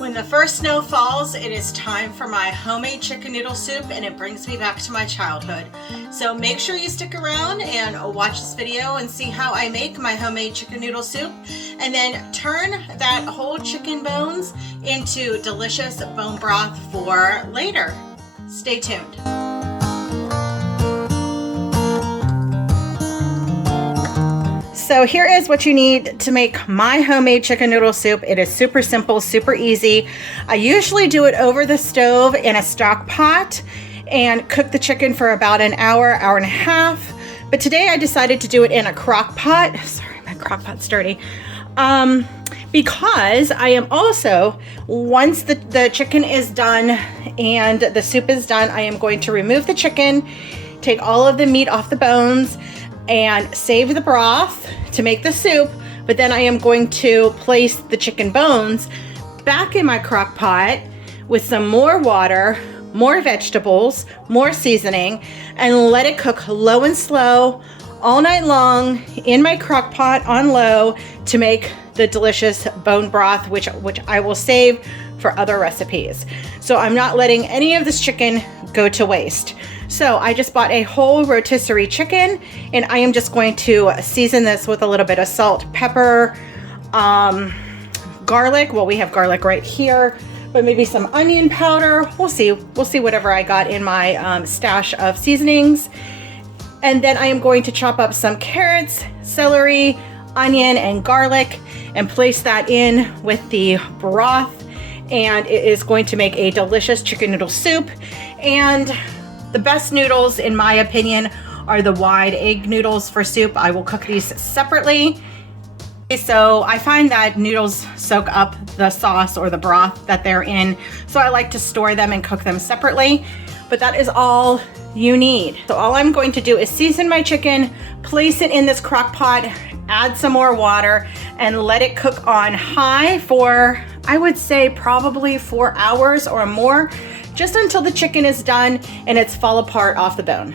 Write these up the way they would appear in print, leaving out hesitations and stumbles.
When the first snow falls, it is time for my homemade chicken noodle soup, and it brings me back to my childhood. So make sure you stick around and watch this video and see how I make my homemade chicken noodle soup, and then turn that whole chicken bones into delicious bone broth for later. Stay tuned. So here is what you need to make my homemade chicken noodle soup. It is super simple, super easy. I usually do it over the stove in a stock pot and cook the chicken for about an hour, hour and a half. But today I decided to do it in a crock pot. Sorry, my crock pot's dirty. Because I am also, once the chicken is done and the soup is done, I am going to remove the chicken, take all of the meat off the bones, and save the broth to make the soup. But then I am going to place the chicken bones back in my crock pot with some more water, more vegetables, more seasoning, and let it cook low and slow all night long in my crock pot on low to make the delicious bone broth, which I will save for other recipes. So I'm not letting any of this chicken go to waste. So I just bought a whole rotisserie chicken, and I am just going to season this with a little bit of salt, pepper, garlic. Well, we have garlic right here, but maybe some onion powder. We'll see whatever I got in my stash of seasonings. And then I am going to chop up some carrots, celery, onion, and garlic and place that in with the broth. And it is going to make a delicious chicken noodle soup. And the best noodles, in my opinion, are the wide egg noodles for soup. I will cook these separately. So I find that noodles soak up the sauce or the broth that they're in. So I like to store them and cook them separately. But that is all you need. So all I'm going to do is season my chicken, place it in this crock pot, add some more water, and let it cook on high for, I would say, probably 4 hours or more, just until the chicken is done and it's fall apart off the bone.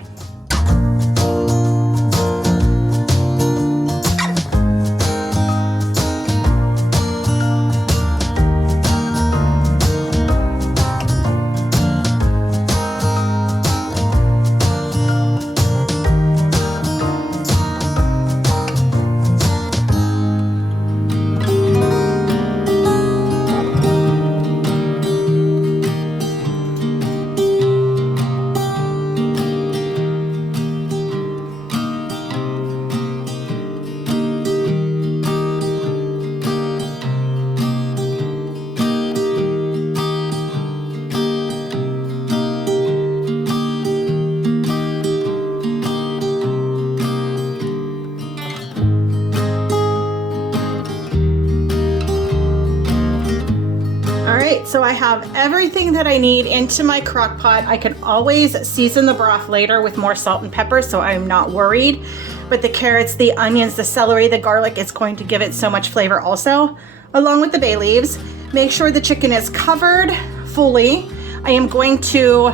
So I have everything that I need into my crock pot. I can always season the broth later with more salt and pepper, so I'm not worried. But the carrots, the onions, the celery, the garlic, it's going to give it so much flavor also, along with the bay leaves. Make sure the chicken is covered fully. I am going to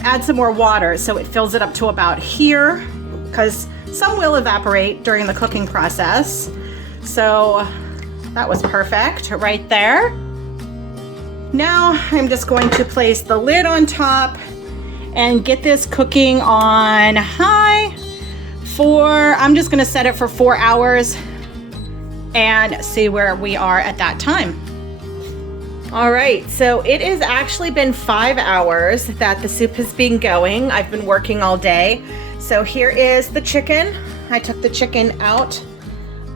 add some more water so it fills it up to about here, because some will evaporate during the cooking process. So that was perfect right there. Now I'm just going to place the lid on top and get this cooking on high I'm just going to set it for 4 hours and see where we are at that time. All right, so it has actually been 5 hours that the soup has been going. I've been working all day. So here is the chicken. I took the chicken out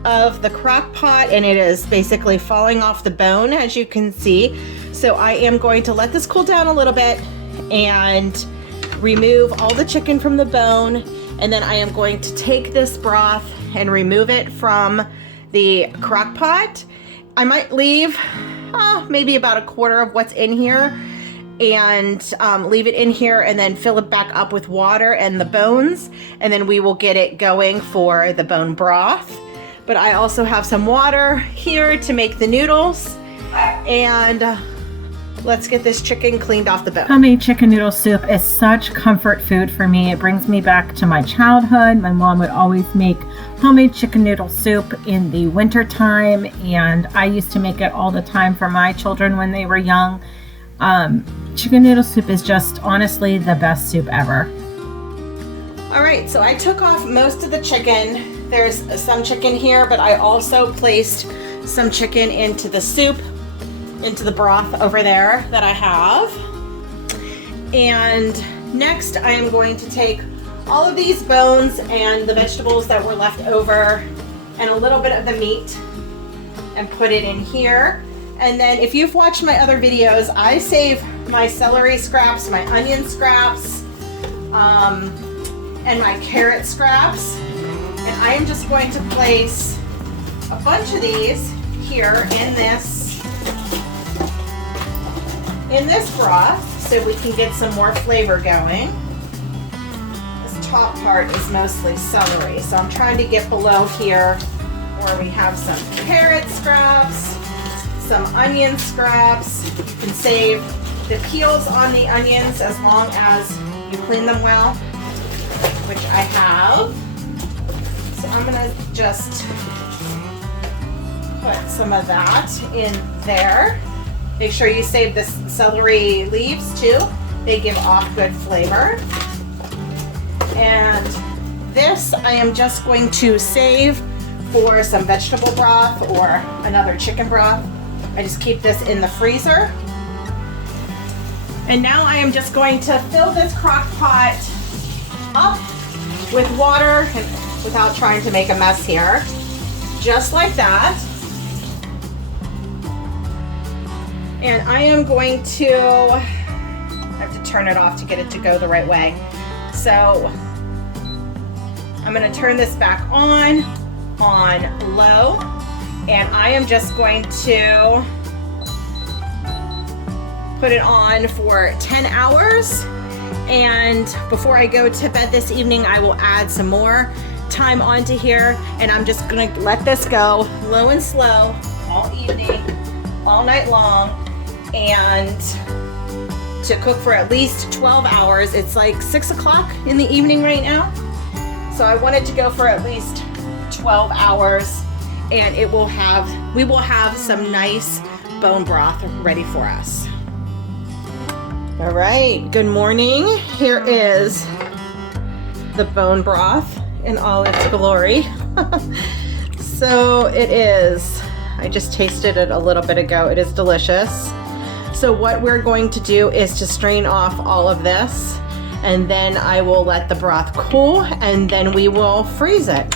of the crock pot and it is basically falling off the bone, as you can see. So I am going to let this cool down a little bit and remove all the chicken from the bone. And then I am going to take this broth and remove it from the crock pot. I might leave maybe about a quarter of what's in here and leave it in here and then fill it back up with water and the bones. And then we will get it going for the bone broth. But I also have some water here to make the noodles. And let's get this chicken cleaned off the bone. Homemade chicken noodle soup is such comfort food for me. It brings me back to my childhood. My mom would always make homemade chicken noodle soup in the winter time, and I used to make it all the time for my children when they were young. Chicken noodle soup is just honestly the best soup ever. All right, so I took off most of the chicken. There's some chicken here, but I also placed some chicken into the soup, into the broth over there that I have. And next I am going to take all of these bones and the vegetables that were left over and a little bit of the meat and put it in here. And then if you've watched my other videos, I save my celery scraps, my onion scraps, and my carrot scraps. And I am just going to place a bunch of these here in this broth so we can get some more flavor going. Top part is mostly celery, so I'm trying to get below here where we have some carrot scraps, some onion scraps. You can save the peels on the onions as long as you clean them well, which I have. So I'm gonna just put some of that in there. Make sure you save the celery leaves too. They give off good flavor. And this I am just going to save for some vegetable broth or another chicken broth. I just keep this in the freezer. And now I am just going to fill this crock pot up with water and without trying to make a mess here. Just like that. And I am going to, I have to turn it off to get it to go the right way. So I'm going to turn this back on low, and I am just going to put it on for 10 hours. And before I go to bed this evening, I will add some more time onto here, and I'm just going to let this go low and slow all evening, all night long, and to cook for at least 12 hours. It's like 6 o'clock in the evening right now. So I want it to go for at least 12 hours, and we will have some nice bone broth ready for us. All right, good morning. Here is the bone broth in all its glory. So it is, I just tasted it a little bit ago. It is delicious. So what we're going to do is to strain off all of this, and then I will let the broth cool, and then we will freeze it.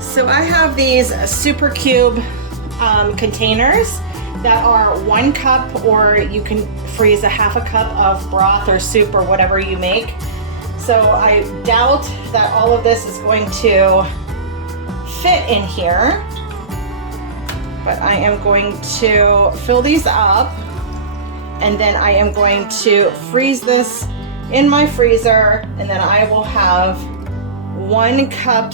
So I have these super cube containers that are 1 cup, or you can freeze a half a cup of broth or soup or whatever you make. So I doubt that all of this is going to fit in here, but I am going to fill these up, and then I am going to freeze this in my freezer, and then I will have 1 cup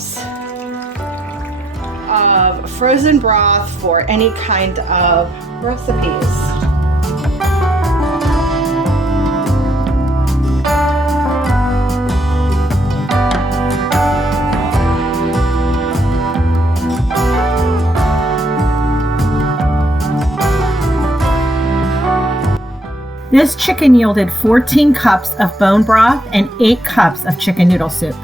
of frozen broth for any kind of recipes. This chicken yielded 14 cups of bone broth and 8 cups of chicken noodle soup.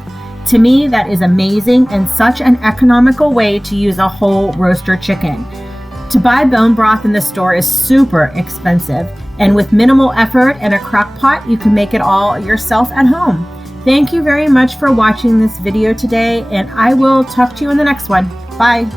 To me, that is amazing and such an economical way to use a whole roaster chicken. To buy bone broth in the store is super expensive, and with minimal effort and a crock pot, you can make it all yourself at home. Thank you very much for watching this video today, and I will talk to you in the next one. Bye.